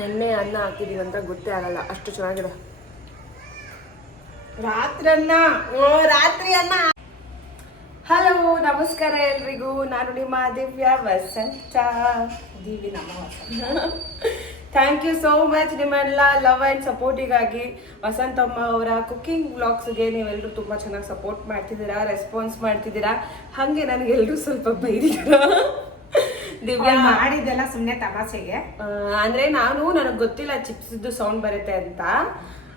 ನೆನ್ನೆ ಅನ್ನ ಹಾಕಿದೀವಿ ಅಂತ ಗೊತ್ತೇ ಆಗಲ್ಲ, ಅಷ್ಟು ಚೆನ್ನಾಗಿದೆ. ರಾತ್ರಿ ಅನ್ನ. ಓ, ರಾತ್ರಿ ಅನ್ನ. ಹಲೋ, ನಮಸ್ಕಾರ ಎಲ್ರಿಗೂ. ನಾನು ನಿಮ್ಮ ದಿವ್ಯ ವಸಂತ. ದಿವಿ ನಮ್ಮ ಥ್ಯಾಂಕ್ ಯು ಸೋ ಮಚ್ ನಿಮ್ಮೆಲ್ಲ ಲವ್ ಆ್ಯಂಡ್ ಸಪೋರ್ಟಿಗಾಗಿ ವಸಂತಮ್ಮ ಅವರ ಕುಕ್ಕಿಂಗ್ ವ್ಲಾಗ್ಸ್ಗೆ ನೀವೆಲ್ಲರೂ ತುಂಬ ಚೆನ್ನಾಗಿ ಸಪೋರ್ಟ್ ಮಾಡ್ತಿದ್ದೀರಾ ರೆಸ್ಪಾನ್ಸ್ ಮಾಡ್ತಿದ್ದೀರಾ? ಹಾಗೆ ನನಗೆಲ್ಲರೂ ಸ್ವಲ್ಪ ಬೈದಿದ್ದೀರಾ? ದಿವ್ಯಾ. ಮಾಡಿದ್ದೆಲ್ಲ ಸುಮ್ಮನೆ ತಮಾಷೆಗೆ. ಅಂದ್ರೆ ನಾನು ನನಗೆ ಗೊತ್ತಿಲ್ಲ ಚಿಪ್ಸ್ದು ಸೌಂಡ್ ಬರುತ್ತೆ ಅಂತ.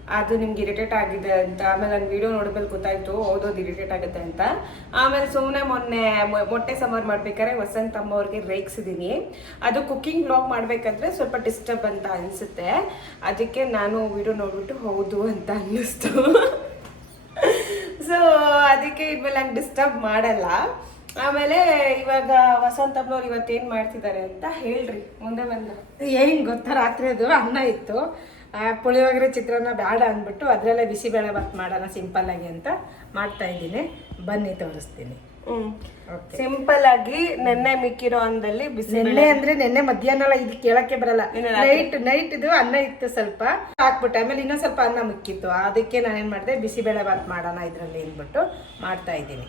ಅದು ನಿಮ್ಗೆ ಇರಿಟೇಟ್ ಆಗಿದೆ ಅಂತ. ಆಮೇಲೆ ನಾನು ವಿಡಿಯೋ ನೋಡಿದ್ಮೇಲೆ ಗೊತ್ತಾಯ್ತು ಓದೋದು ಇರಿಟೇಟ್ ಆಗುತ್ತೆ ಅಂತ. ಆಮೇಲೆ ಸುಮ್ಮನೆ ಮೊನ್ನೆ ಮೊಟ್ಟೆ ಸಾಂಬಾರು ಮಾಡ್ಬೇಕಾದ್ರೆ ವಸಂತ ಅಮ್ಮ ಅವ್ರಿಗೆ ರೇಗ್ಸಿದ್ದೀನಿ ಅದು ಕುಕ್ಕಿಂಗ್ ಬ್ಲಾಗ್ ಮಾಡ್ಬೇಕಂದ್ರೆ ಸ್ವಲ್ಪ ಡಿಸ್ಟರ್ಬ್ ಅಂತ ಅನಿಸುತ್ತೆ. ಅದಕ್ಕೆ ನಾನು ವಿಡಿಯೋ ನೋಡ್ಬಿಟ್ಟು ಹೌದು ಅಂತ ಅನ್ನಿಸ್ತು. ಸೊ ಅದಕ್ಕೆ ಇನ್ಮೇಲೆ ನಂಗೆ ಡಿಸ್ಟರ್ಬ್ ಮಾಡಲ್ಲ. ಆಮೇಲೆ ಇವಾಗ ವಸಂತಮ್ಮನವ್ರು ಇವತ್ತೇನು ಮಾಡ್ತಿದ್ದಾರೆ ಅಂತ ಹೇಳ್ರಿ ಮುಂದೆ ಬಂದು ಏನ್ ಗೊತ್ತಾ ರಾತ್ರಿ ಅದು ಅನ್ನ ಇತ್ತು. ಪುಳಿಯೋಗರೆ ಚಿತ್ರಾನ್ನ ಬೇಡ ಅಂದ್ಬಿಟ್ಟು ಅದರಲ್ಲೇ ಬಿಸಿಬೇಳೆ ಭಾತ್ ಮಾಡೋಣ ಸಿಂಪಲ್ ಆಗಿ ಅಂತ ಮಾಡ್ತಾ ಇದ್ದೀನಿ. ಬನ್ನಿ ತೋರಿಸ್ತೀನಿ. ಹ್ಮ್. ಸಿಂಪಲ್ ಆಗಿ ನೆನ್ನೆ ಮಿಕ್ಕಿರೋ ಅನ್ನದಲ್ಲಿ ಬಿಸಿ ನೆನ್ನೆ ಅಂದ್ರೆ ನೆನ್ನೆ ಮಧ್ಯಾಹ್ನ ಇದು ಕೇಳಕ್ಕೆ ಬರಲ್ಲ. ನೈಟ್ ನೈಟ್ ಇದು ಅನ್ನ ಇತ್ತು ಸ್ವಲ್ಪ. ಹಾಕ್ಬಿಟ್ಟೆ. ಆಮೇಲೆ ಇನ್ನೊಂದ್ ಸ್ವಲ್ಪ ಅನ್ನ ಮಿಕ್ಕಿತ್ತು. ಅದಕ್ಕೆ ನಾನೇನ್ ಮಾಡಿದೆ ಬಿಸಿಬೇಳೆ ಭಾತ್ ಮಾಡೋಣ ಇದ್ರಲ್ಲಿ ಅಂದ್ಬಿಟ್ಟು ಮಾಡ್ತಾ ಇದ್ದೀನಿ.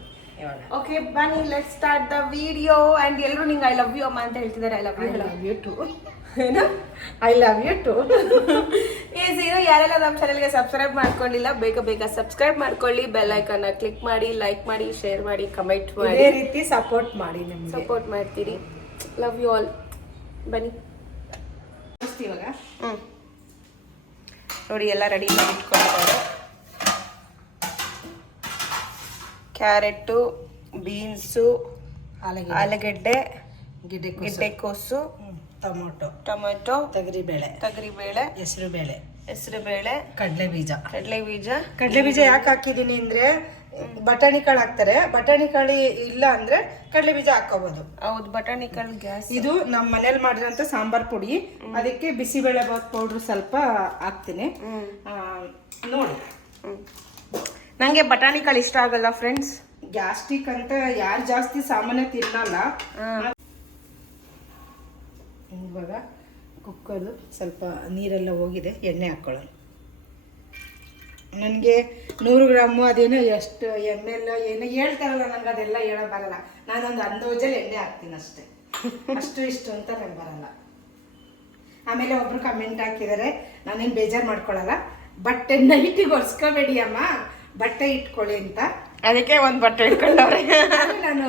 ಓಕೆ ಬನ್ನಿ let start the video and ಎಲ್ಲರೂ ನಿಂಗೆ ಐ ಲವ್ ಯು ಅಮ್ಮ ಅಂತ ಹೇಳ್ತಿದ್ದಾರೆ I love I you love you too I love you too ಏ ಏನು ಯಾರೆಲ್ಲ ನಮ್ಮ ಚಾನಲ್ಗೆ ಸಬ್ಸ್ಕ್ರೈಬ್ ಮಾಡ್ಕೊಂಡಿಲ್ಲ ಬೇಗ ಬೇಗ ಸಬ್ಸ್ಕ್ರೈಬ್ ಮಾಡ್ಕೊಳ್ಳಿ. ಬೆಲ್ ಐಕನ್ನ ಕ್ಲಿಕ್ ಮಾಡಿ ಲೈಕ್ ಮಾಡಿ ಶೇರ್ ಮಾಡಿ ಕಮೆಂಟ್ ಮಾಡಿ. ಇದೇ ರೀತಿ ಸಪೋರ್ಟ್ ಮಾಡಿ ನಿಮ್ಗೆ. ಸಪೋರ್ಟ್ ಮಾಡ್ತೀರಿ. ಲವ್ ಯು ಆಲ್ ಬನ್ನಿ. ಇವಾಗ. ಹ್ಞೂ ನೋಡಿ ಎಲ್ಲ ರೆಡಿ ಮಾಡಿ ಇಟ್ಕೊಂಡಿದ್ದಾರೆ. ಕ್ಯಾರೆಟು ಬೀನ್ಸು ಆಲೂಗಡ್ಡೆ. ಗಿಡ್ಡೆಕೋಸು ಟೊಮೊಟೊ. ಟೊಮೊಟೊ ತೊಗರಿಬೇಳೆ. ತೊಗರಿಬೇಳೆ ಹೆಸರು ಬೇಳೆ ಹೆಸರುಬೇಳೆ ಕಡಲೆ ಬೀಜ ಕಡಲೆ ಬೀಜ ಕಡಲೆ ಬೀಜ ಯಾಕೆ ಹಾಕಿದ್ದೀನಿ ಅಂದ್ರೆ ಬಟಾಣಿ ಕಾಳು ಹಾಕ್ತಾರೆ. ಬಟಾಣಿ ಕಾಳು ಇಲ್ಲ ಅಂದ್ರೆ ಕಡಲೆ ಬೀಜ ಹಾಕೋಬಹುದು ಹೌದು ಬಟಾಣಿ ಕಾಳು ಗ್ಯಾಸ್. ಇದು ನಮ್ಮ ಮನೇಲಿ ಮಾಡಿರೋಂಥ ಸಾಂಬಾರ್ ಪುಡಿ. ಅದಕ್ಕೆ ಬಿಸಿಬೇಳೆ ಬಾತ್ ಪೌಡ್ರ್ ಸ್ವಲ್ಪ ಹಾಕ್ತೀನಿ. ನೋಡಿ. ನಂಗೆ ಬಟಾಣಿ ಕಾಳು ಇಷ್ಟ ಆಗಲ್ಲ ಫ್ರೆಂಡ್ಸ್ ಗ್ಯಾಸ್ಟ್ರಿಕ್ ಅಂತ ಯಾರು ಜಾಸ್ತಿ ಸಾಮಾನ್ಯ ತಿನ್ನಲ್ಲ. ಇವಾಗ ಕುಕ್ಕರ್ದು ಸ್ವಲ್ಪ ನೀರೆಲ್ಲ ಹೋಗಿದೆ ಎಣ್ಣೆ ಹಾಕ್ಕೊಳ್ಳೋಣ ನನಗೆ ನೂರು ಗ್ರಾಮು ಅದೇನೋ ಎಷ್ಟು ಎಂ ಎಲ್ ಏನೋ ಹೇಳ್ತಾರಲ್ಲ ನನಗೆ ಅದೆಲ್ಲ ಹೇಳೋ ಬರಲ್ಲ. ನಾನೊಂದು ಅಂದಾಜಲ್ಲಿ ಎಣ್ಣೆ ಹಾಕ್ತೀನಿ ಅಷ್ಟೇ. ಅಷ್ಟು ಇಷ್ಟು ಅಂತ ನಂಗೆ ಬರಲ್ಲ. ಆಮೇಲೆ ಒಬ್ರು ಕಮೆಂಟ್ ಹಾಕಿದ್ದಾರೆ ನಾನೇನು ಬೇಜಾರು ಮಾಡ್ಕೊಳ್ಳಲ್ಲ ಬಟ್ ನೈಟಿಗೆ ಒರೆಸ್ಕೋಬೇಡಿ ಅಮ್ಮ. ಬಟ್ಟೆ ಇಟ್ಕೊಳ್ಳಿ ಅಂತ. ಅದಕ್ಕೆ ಒಂದು ಬಟ್ಟೆ ಇಟ್ಕೊಂಡವ್ರೆ. ನಾನು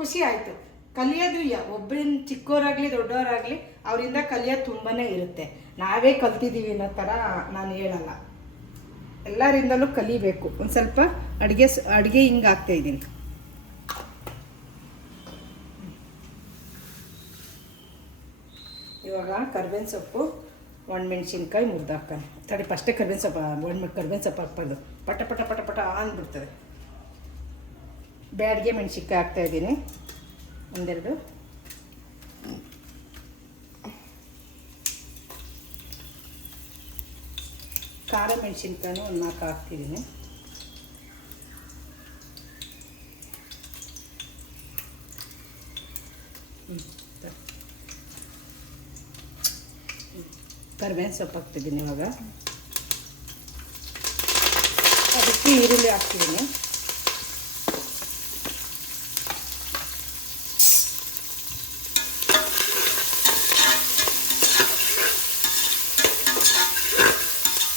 ಖುಷಿ ಆಯ್ತು. ಕಲಿಯೋದು ಯಾ ಒಬ್ಬರಿಂದ ಚಿಕ್ಕವರಾಗ್ಲಿ ದೊಡ್ಡವರಾಗ್ಲಿ ಅವರಿಂದ ಕಲಿಯೋದು ತುಂಬಾನೇ ಇರುತ್ತೆ. ನಾವೇ ಕಲ್ತಿದ್ದೀವಿ ಅನ್ನೋ ಥರ ನಾನು ಹೇಳಲ್ಲ. ಎಲ್ಲರಿಂದಲೂ ಕಲಿಬೇಕು. ಒಂದು ಸ್ವಲ್ಪ ಅಡುಗೆ ಅಡುಗೆ ಹಿಂಗೆ ಆಗ್ತಾ ಇದ್ದೀನಿ ಇವಾಗ ಕರ್ಬೇವಿನ ಸೊಪ್ಪು. ಒಣಮೆಣ್ಸಿನ್ಕಾಯಿ ಮುರ್ದು ಹಾಕೋಣ ತಡಿ ಫಸ್ಟೇ ಕರ್ಬೇವಿನ ಸೊಪ್ಪು ಒಣ ಕರ್ಬೇವಿನ ಸೊಪ್ಪು ಹಾಕ್ಬಾರ್ದು. ಪಟ ಪಟ ಪಟ ಪಟ ಅಂದ್ಬಿಡ್ತದೆ ಬ್ಯಾಡ್ಗೆ ಮೆಣಸಿನ್ಕಾಯಿ ಹಾಕ್ತಾ ಇದ್ದೀನಿ. ಒಂದೆರಡು. ಖಾರ ಮೆಣಸಿನ್ಕಾಯಿನೂ ಒಂದು ನಾಲ್ಕು ಹಾಕ್ತಿದ್ದೀನಿ. ಕರ್ಬೇವಿನ ಸೊಪ್ಪು ಹಾಕ್ತಿದ್ದೀನಿ ಇವಾಗ. ಅದಕ್ಕೆ ಈರುಳ್ಳಿ ಹಾಕ್ತಿದ್ದೀನಿ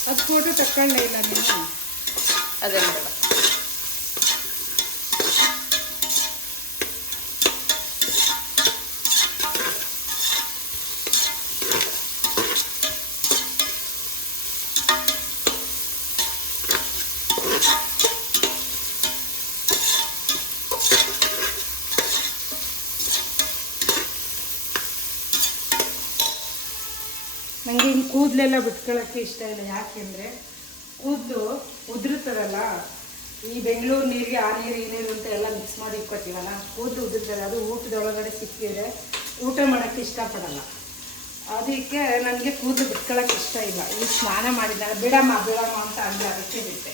ಅದು ಫೋಟೋ ತಗೊಳ್ಳೇ ಇಲ್ಲ ನೀನು? ಅದೇನು ಬೇಡ ನನಗೆ ಹಿಂಗೆ ಕೂದಲೆಲ್ಲ ಬಿಟ್ಕೊಳ್ಳೋಕ್ಕೆ ಇಷ್ಟ ಇಲ್ಲ. ಯಾಕೆಂದರೆ ಕೂದಲು ಉದುರುತ್ತದಲ್ಲ? ಈ ಬೆಂಗಳೂರು ನೀರಿಗೆ, ಆ ನೀರು, ಈ ನೀರು ಅಂತ ಎಲ್ಲ ಮಿಕ್ಸ್ ಮಾಡಿ ಇಟ್ಕೊತೀವಲ್ಲ? ಕೂದಲು ಉದುರ್ತಾರೆ ಅದು ಊಟದೊಳಗಡೆ ಸಿಕ್ಕಿದರೆ ಊಟ ಮಾಡೋಕ್ಕೆ ಇಷ್ಟಪಡಲ್ಲ. ಅದಕ್ಕೆ ನನಗೆ ಕೂದಲು ಬಿಟ್ಕೊಳ್ಳೋಕೆ ಇಷ್ಟ ಇಲ್ಲ. ಈ ಸ್ನಾನ ಮಾಡಿದ್ದಾರೆ ಬಿಡಮ್ಮ ಬಿಡಮ್ಮ ಅಂತ ಅಂದ್ರೆ ಅದಕ್ಕೆ ಬಿಟ್ಟೆ.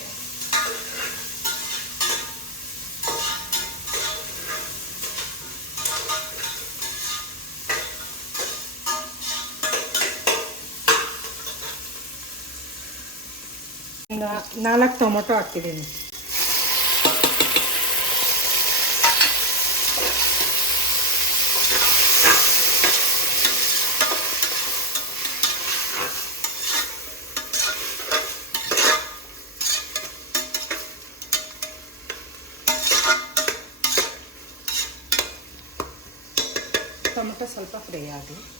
ನಾ- ನಾಲ್ಕು ಟೊಮೊಟೊ ಹಾಕ್ತಿದ್ದೀನಿ. ಟೊಮೊಟೊ ಸ್ವಲ್ಪ ಫ್ರೈ ಆಗಲಿ.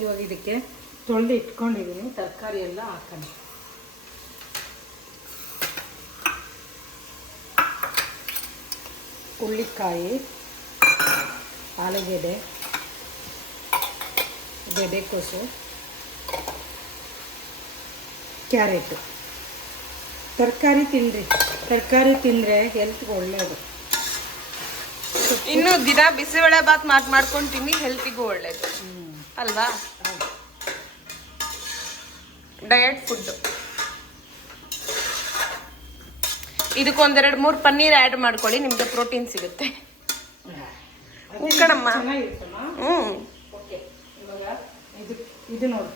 ಇವಾಗ ಇದಕ್ಕೆ ತೊಳೆದು ಇಟ್ಕೊಂಡಿದ್ದೀನಿ ತರಕಾರಿ ಎಲ್ಲ ಹಾಕೋಣ. ಹುಳ್ಳಿಕಾಯಿ ಆಲೂಗೆಡ್ಡೆ ಗೆಡ್ಡೆಕೋಸು ಕ್ಯಾರೆಟು. ತರಕಾರಿ ತಿನ್ನಿರಿ ತರಕಾರಿ ತಿಂದರೆ ಹೆಲ್ತ್ಗೆ ಒಳ್ಳೆಯದು ಇನ್ನು ದಿನ ಬಿಸಿಬೇಳೆ ಬಾತ್ ಮಾತು ಮಾಡ್ಕೊಂಡು ತಿನ್ನಿ ಹೆಲ್ತಿಗೂ ಒಳ್ಳೇದು. ಅಲ್ವಾ? ಡಯಟ್ ಫುಡ್ ಇದಕ್ಕೊಂದೆರಡು ಮೂರು ಪನ್ನೀರ್ ಆ್ಯಡ್ ಮಾಡ್ಕೊಳ್ಳಿ ನಿಮ್ಗೆ ಪ್ರೋಟೀನ್ ಸಿಗುತ್ತೆ. ಹ್ಞೂ ಕಣಮ್ಮ. ಹ್ಞೂ ಇದು ಇದು ನೋಡಿ.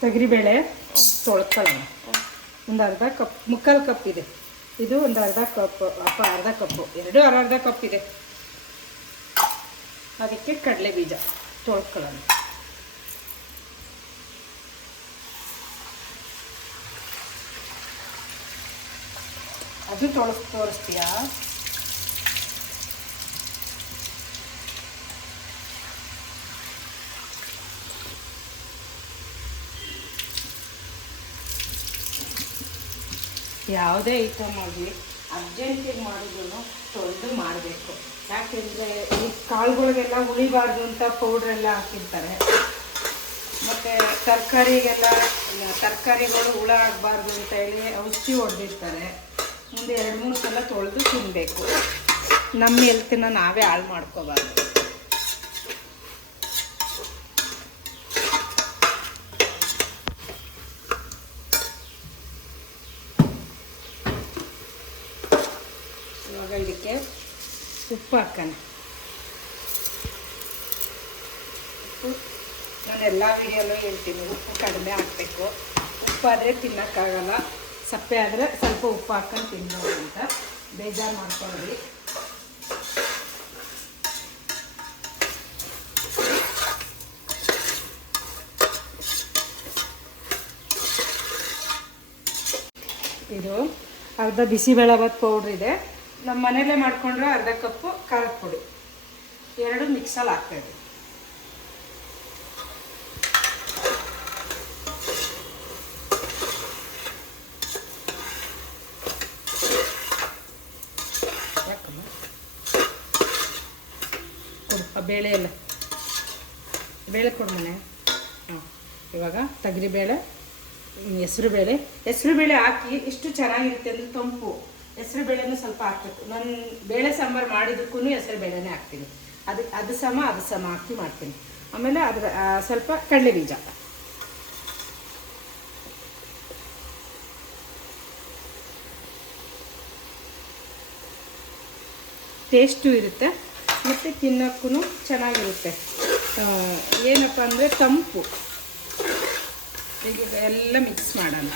ತೊಗರಿಬೇಳೆ ತೊಳ್ಕೊಳ್ಳೋಣ. ಒಂದು ಅರ್ಧ ಕಪ್, ಮುಕ್ಕಾಲು ಕಪ್ ಇದೆ. ಇದು ಒಂದು ಅರ್ಧ ಕಪ್, ಅಪ್ಪ, ಅರ್ಧ ಕಪ್ಪು. ಎರಡು ಅರ್ಧ ಕಪ್ ಇದೆ. ಅದಕ್ಕೆ ಕಡಲೆ ಬೀಜ. ತೊಳ್ಕೊಳ್ಳೋಣ. ಅದು ತೊಳಸ್ ತೋರಿಸ್ತೀಯಾ? ಯಾವುದೇ ಐಟಮ್ ಆಗಲಿ ಅರ್ಜೆಂಟಿಗೆ ಮಾಡಿದ್ರು ತೊಳೆದು ಮಾಡಬೇಕು. ಯಾಕೆಂದರೆ ಈ ಕಾಳುಗಳಿಗೆಲ್ಲ ಉಳಿಬಾರ್ದು ಅಂತ ಪೌಡ್ರೆಲ್ಲ ಹಾಕಿರ್ತಾರೆ. ಮತ್ತು ತರಕಾರಿಗೆಲ್ಲ, ತರಕಾರಿಗಳು ಹುಳ ಆಗಬಾರ್ದು ಅಂತ ಹೇಳಿ ಔಷಧಿ ಹೊಡೆದಿರ್ತಾರೆ. ಮುಂದೆ ಎರಡು, ಮೂರು ಸಲ ತೊಳೆದು ತಿನ್ನಬೇಕು ನಮ್ಮ ಹೆಲ್ತನ್ನ ನಾವೇ ಹಾಳು ಮಾಡ್ಕೋಬಾರ್ದು. ಇವಾಗ ಇದಕ್ಕೆ ಉಪ್ಪು ಹಾಕೋಣ. ಉಪ್ಪು ನಾನು ಎಲ್ಲ ವಿಡಿಯೋಲ್ಲೂ ಹೇಳ್ತೀನಿ, ಉಪ್ಪು ಕಡಿಮೆ ಹಾಕಬೇಕು. ಉಪ್ಪಾದರೆ ತಿನ್ನೋಕ್ಕಾಗಲ್ಲ. ಸಪ್ಪೆ ಆದರೆ ಸ್ವಲ್ಪ ಉಪ್ಪು ಹಾಕೊಂಡು ತಿನ್ಬೋದು ಅಂತ. ಬೇಜಾರು ಮಾಡ್ಕೊಳ್ಳಿ ಇದು ಅರ್ಧ ಬಿಸಿಬೇಳೆಬಾತ್ ಪೌಡ್ರ್ ಇದೆ. ನಮ್ಮ ಮನೇಲೇ ಮಾಡಿಕೊಂಡ್ರೆ ಅರ್ಧ ಕಪ್ಪು ಖಾರದ ಪುಡಿ. ಎರಡು ಮಿಕ್ಸಲ್ಲಿ ಹಾಕ್ಬೇಕು ಯಾಕಮ್ಮ ಕೊಡು ಆ ಬೇಳೆ ಎಲ್ಲ. ಬೇಳೆ ಕೊಡು ಮನೆ ಹಾಂ, ಇವಾಗ ಬೇಳೆ ಹೆಸರು ಬೇಳೆ. ಹಾಕಿ ಎಷ್ಟು ಚೆನ್ನಾಗಿರುತ್ತೆ ಅಂದರೆ ತಂಪು. ಹೆಸರು ಬೇಳೆನೂ ಸ್ವಲ್ಪ ಹಾಕ್ಬೇಕು. ನಾನು ಬೇಳೆ ಸಾಂಬಾರು ಮಾಡಿದ್ದಕ್ಕೂ ಹೆಸರು ಬೇಳೆನೇ ಹಾಕ್ತೀನಿ. ಅದು ಅದು ಸಮ ಅದು ಸಮ ಹಾಕಿ ಮಾಡ್ತೀನಿ. ಆಮೇಲೆ ಅದರ ಸ್ವಲ್ಪ ಕಡಲೆ ಬೀಜ. ಟೇಸ್ಟು ಇರುತ್ತೆ. ಮತ್ತು ತಿನ್ನೋಕ್ಕೂ ಚೆನ್ನಾಗಿರುತ್ತೆ. ಏನಪ್ಪ ಅಂದರೆ ತಂಪು. ಈಗ ಎಲ್ಲ ಮಿಕ್ಸ್ ಮಾಡೋಣ.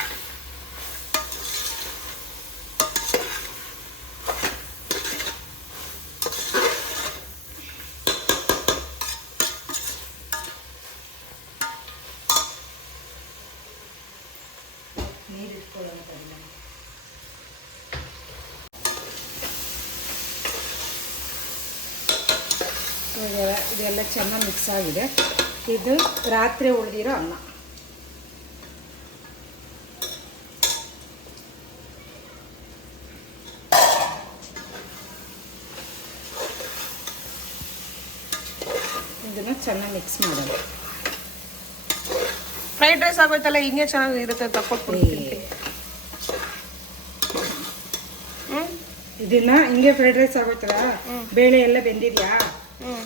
ನೀರು ಇದೆಲ್ಲ ಚೆನ್ನಾಗಿ ಮಿಕ್ಸ್ ಆಗಿದೆ. ಇದು ರಾತ್ರಿ ಉಳಿದಿರೋ ಅನ್ನ. ಇದನ್ನು ಚೆನ್ನಾಗಿ ಮಿಕ್ಸ್ ಮಾಡೋಣ. ಫ್ರೈಡ್ ರೈಸ್ ಆಗೋಯ್ತಲ್ಲ ಹಿಂಗೆ ಚೆನ್ನಾಗಿ ಇರುತ್ತೆ ಹ್ಮ್? ಇದನ್ನ ಹಿಂಗೆ ಫ್ರೈಡ್ ರೈಸ್ ಆಗೋಯ್ತಲ್ಲ ಬೇಳೆ ಎಲ್ಲ ಬೆಂದಿದ್ಯಾ?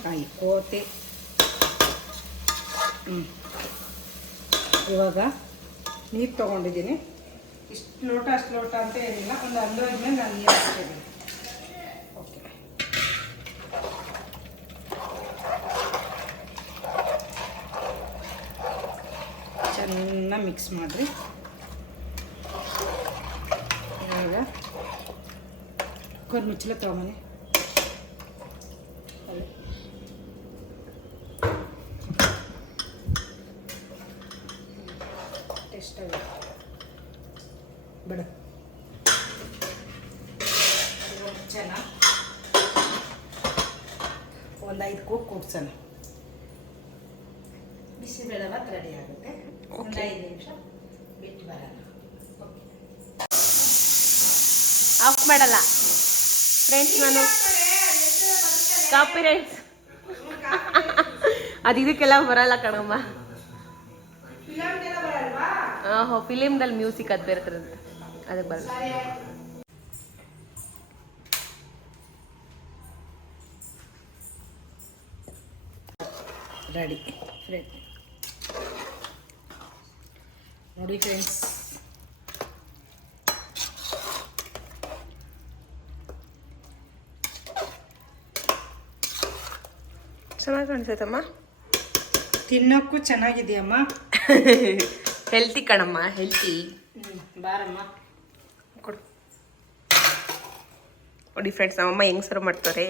ಕಾಯಿ ಕೋತಿ ಹ್ಞೂ ಇವಾಗ ನೀರು ತೊಗೊಂಡಿದ್ದೀನಿ. ಇಷ್ಟು ಲೋಟ, ಅಷ್ಟು ಲೋಟ ಅಂತ ಏನಿಲ್ಲ. ಒಂದು ಅಂದಾಜು ಮೇಲೆ ನಾನು ನೀರು ಹಾಕ್ತೀನಿ. ಓಕೆ ಚೆನ್ನಾಗಿ ಮಿಕ್ಸ್ ಮಾಡಿರಿ. ಇವಾಗ ಕುಕ್ಕರ್ ಮುಚ್ಚಲ ತೊಗೊಂಬನ್ನಿ ಚೆನ್ನ ಒಂದು ಐದು ಕೂಕ್ ಕೂಡ್ಸೋಣ. ಬಿಸಿಬೇಳೆ ಭಾತ್ ರೆಡಿ ಆಗುತ್ತೆ. ಒಂದು ಐದು ನಿಮಿಷ ಬಿಟ್ಟು ಬರೋಣ. ಆಫ್ ಮಾಡಲ್ಲ. ಫ್ರೆಂಡ್ಸ್ ನಾನು ಕಾಪಿ ರೈಟ್ಸ್ ಅದು ಇದಕ್ಕೆಲ್ಲ ಬರಲ್ಲ ಕಣಮ್ಮ. ಆಹೋ ಫಿಲಿಮ್ದಲ್ಲಿ ಮ್ಯೂಸಿಕ್ ಅದು ಬೇರೆ ಥರದ್ದು ಅದಕ್ಕೆ ಬರಲ್ಲ ರೆಡಿ. ಫ್ರೆಂಡ್ ನೋಡಿ ಫ್ರೆಂಡ್ಸ್ ಚೆನ್ನಾಗಿ ಕಾಣಿಸೈತಮ್ಮ ತಿನ್ನೋಕ್ಕೂ ಚೆನ್ನಾಗಿದೆಯಮ್ಮ. ಹೆಲ್ತಿ ಕಣಮ್ಮ ಹೆಲ್ತಿ ಬಾರಮ್ಮ. ಕೊಡು. ನೋಡಿ ಫ್ರೆಂಡ್ಸ್ ನಮ್ಮಮ್ಮ ಹೆಂಗ್ ಸರ್ವ್ ಮಾಡ್ತಾರೆ.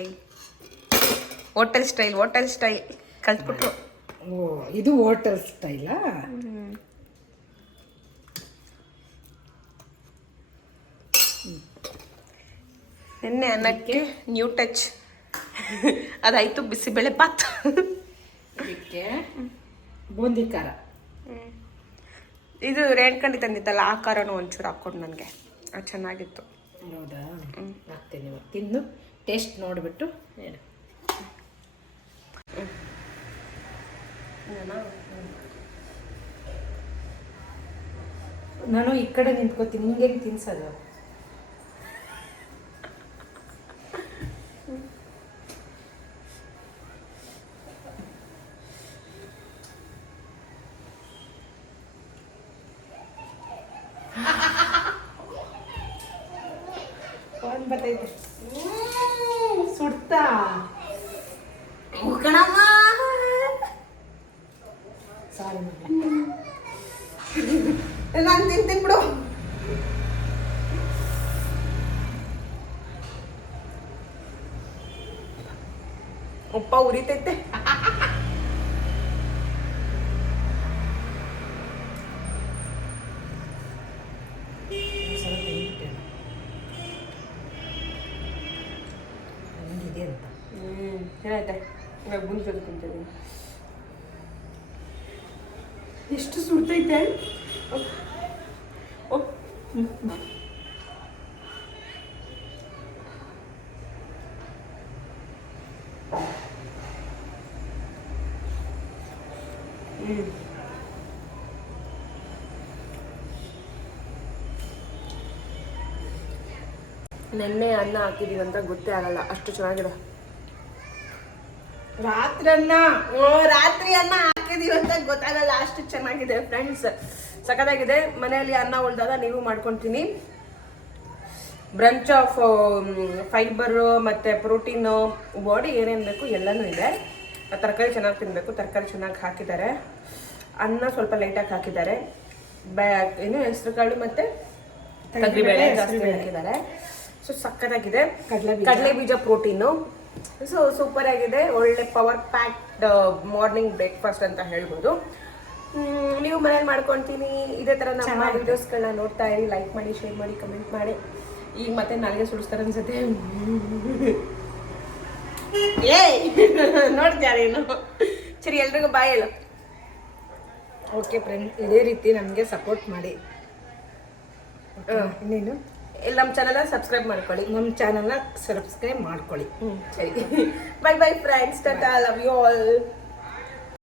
ಹೋಟೆಲ್ ಸ್ಟೈಲ್ ಹೋಟೆಲ್ ಸ್ಟೈಲ್ ಕಲ್ತ್ಬಿಟ್ರು. ಓ ಇದು ಹೋಟೆಲ್ ಸ್ಟೈಲಾ ನಿನ್ನೆ ಅನ್ನಕ್ಕೆ ನ್ಯೂ ಟಚ್ ಅದಾಯ್ತು ಬಿಸಿಬೇಳೆ ಬಾತ್. ಇದಕ್ಕೆ ಬೂಂದಿ ಖಾರ. ಇದು ರೇಣ್ಕಂಡಿ ತಂದಿತ್ತಲ್ಲ ಆ ಖಾರನೂ ಒಂಚೂರು ಹಾಕ್ಕೊಂಡು ನನಗೆ. ಅದು ಚೆನ್ನಾಗಿತ್ತು. ಹೌದಾ? ಹಾಕ್ತೀನಿ ತಿನ್ನು. ತಿಂದು ಟೇಸ್ಟ್ ನೋಡಿಬಿಟ್ಟು ಹೇಳು. ನಾನು ಈ ಕಡೆ ನಿಂತ್ಕೋತೀನಿ ಹಿಂಗೇನು ತಿನ್ಸೋದು? ಫೋನ್ ಬರ್ತೈತೆ ಸುಡ್ತಾ ಸಾರಿ ನಾನು ತಿಂತೀನಿ ಬಿಡು ಉಪ್ಪ ಉರಿತೈತೆ ಸ್ವಲ್ಪ ತೆಗಿಬಿಟ್ಟೆ ಹೆಂಗಿದೆ ಅಂತ ಹ್ಮ್ ಚೆನ್ನಾಯ್ತೆ ಇವಾಗ ಬುಂದಿ ಜೊತೆ ತಿಂತಿದ್ದೀನಿ ಎಷ್ಟು ಸುಡ್ತೈತೆ? ನೆನ್ನೆ ಅನ್ನ ಹಾಕಿದೀವಿ ಅಂತ ಗೊತ್ತೇ ಆಗಲ್ಲ. ಅಷ್ಟು ಚೆನ್ನಾಗಿದೆ. ರಾತ್ರನ್ನ ಓ ರಾತ್ರಿ ಅನ್ನ ಹಾಕಿದೀವಿ ಅಂತ ಗೊತ್ತಾಗಲ್ಲ. ಅಷ್ಟು ಚೆನ್ನಾಗಿದೆ ಫ್ರೆಂಡ್ಸ್ ಸಖತ್ತಾಗಿದೆ. ಮನೆಯಲ್ಲಿ ಅನ್ನ ಉಳ್ದಾಗ ನೀವು ಮಾಡ್ಕೊತೀನಿ. ಬ್ರಂಚ್ ಆಫ್ ಫೈಬರು ಮತ್ತು ಪ್ರೋಟೀನು ಬಾಡಿ ಏನೇನು ಬೇಕು ಎಲ್ಲನೂ ಇದೆ. ತರಕಾರಿ ಚೆನ್ನಾಗಿ ತಿನ್ನಬೇಕು ತರಕಾರಿ ಚೆನ್ನಾಗಿ ಹಾಕಿದ್ದಾರೆ. ಅನ್ನ ಸ್ವಲ್ಪ ಲೈಟಾಗಿ ಹಾಕಿದ್ದಾರೆ. ಬ್ಯಾ ಏನು ಹೆಸರು ಕಾಳು ಮತ್ತು ತೊಗರಿಬೇಳೆ ಜಾಸ್ತಿ ಹಾಕಿದ್ದಾರೆ. ಸೊ ಸಕ್ಕತ್ತಾಗಿದೆ. ಕಡಲೆ ಕಡಲೆ ಬೀಜ ಪ್ರೋಟೀನು. ಸೊ ಸೂಪರ್ ಆಗಿದೆ. ಒಳ್ಳೆ ಪವರ್ ಪ್ಯಾಕ್ಡ್ ಮಾರ್ನಿಂಗ್ ಬ್ರೇಕ್ಫಾಸ್ಟ್ ಅಂತ ಹೇಳ್ಬೋದು. ನೀವು ಮನೇಲಿ ಮಾಡ್ಕೊತೀನಿ. ಇದೇ ಥರ ನಮ್ಮ ವೀಡಿಯೋಸ್ಗಳನ್ನ ವಿಡಿಯೋಸ್ಗಳನ್ನ ನೋಡ್ತಾ ಇರಿ. ಲೈಕ್ ಮಾಡಿ ಶೇರ್ ಮಾಡಿ ಕಮೆಂಟ್ ಮಾಡಿ. ಈಗ ಮತ್ತೆ ನಾಲ್ಗೆ ಸುಡಿಸ್ತಾರೆ ಅನ್ಸುತ್ತೆ. ಏಯ್ ನೋಡ್ತೀಯ ನೀನು? ಸರಿ ಎಲ್ರಿಗೂ ಬಾಯ್ ಹೇಳು. ಓಕೆ ಫ್ರೆಂಡ್ ಇದೇ ರೀತಿ ನಮಗೆ ಸಪೋರ್ಟ್ ಮಾಡಿ. ಇನ್ನೇನು? ಇಲ್ಲಿ ನಮ್ಮ ಚಾನಲ್ನ ಸಬ್ಸ್ಕ್ರೈಬ್ ಮಾಡ್ಕೊಳ್ಳಿ. ನಮ್ಮ ಚಾನಲ್ನ ಸಬ್ಸ್ಕ್ರೈಬ್ ಮಾಡ್ಕೊಳ್ಳಿ. ಹ್ಮ್ ಸರಿ. Bye bye friends Tata love you all